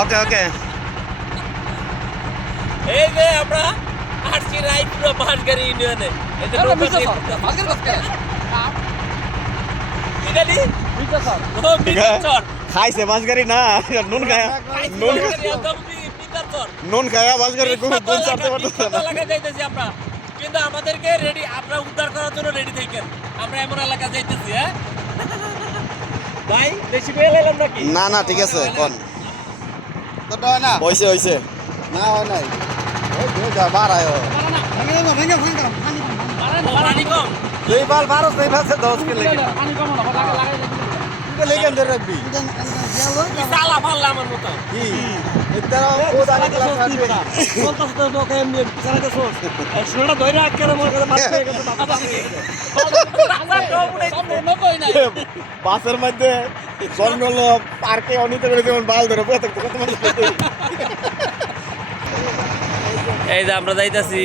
ওকে ওকে এই যে আমরা আসছি রায়পুরা বাঁশগাড়ি ইউনিয়নে এই যে ইটালি ও বিচর খাইছে বাসগাড়ি না নুন খায়া নুন নুন খায়া বাসগাড়ির কোন কোন চাপতে পারতেছে না এলাকা যাইতেছি আমরা কিন্তু আমাদেরকে রেডি আমরা উদ্ধার করার জন্য রেডি থাকেন আমরা এমন এলাকা যাইতেছি হ্যাঁ ভাই বেশি বেল এলাম নাকি না না ঠিক আছে কোন তো হয় না হইছে হইছে না হয় নাই ওই দুই যা বার আয় পানি কম দুই বাল 12 দুই বাসে 10 কে লেগে পানি কম না লাগাই লেগে ধরে রাখবি সালা মারলা আমার মতো কি এটাও ও জানি ক্লাস রাখবি বলতাছ তো লোকে এমনি পিছনে সোস শুনটা ধইরা আটকে মোর কাছে মাছ পেয়ে গেছে বাসের মধ্যে জঙ্গল পার্কে অনিত করে যেমন বাল ধরে বসে থাকতে কত মানুষ এই যে আমরা যাইতাছি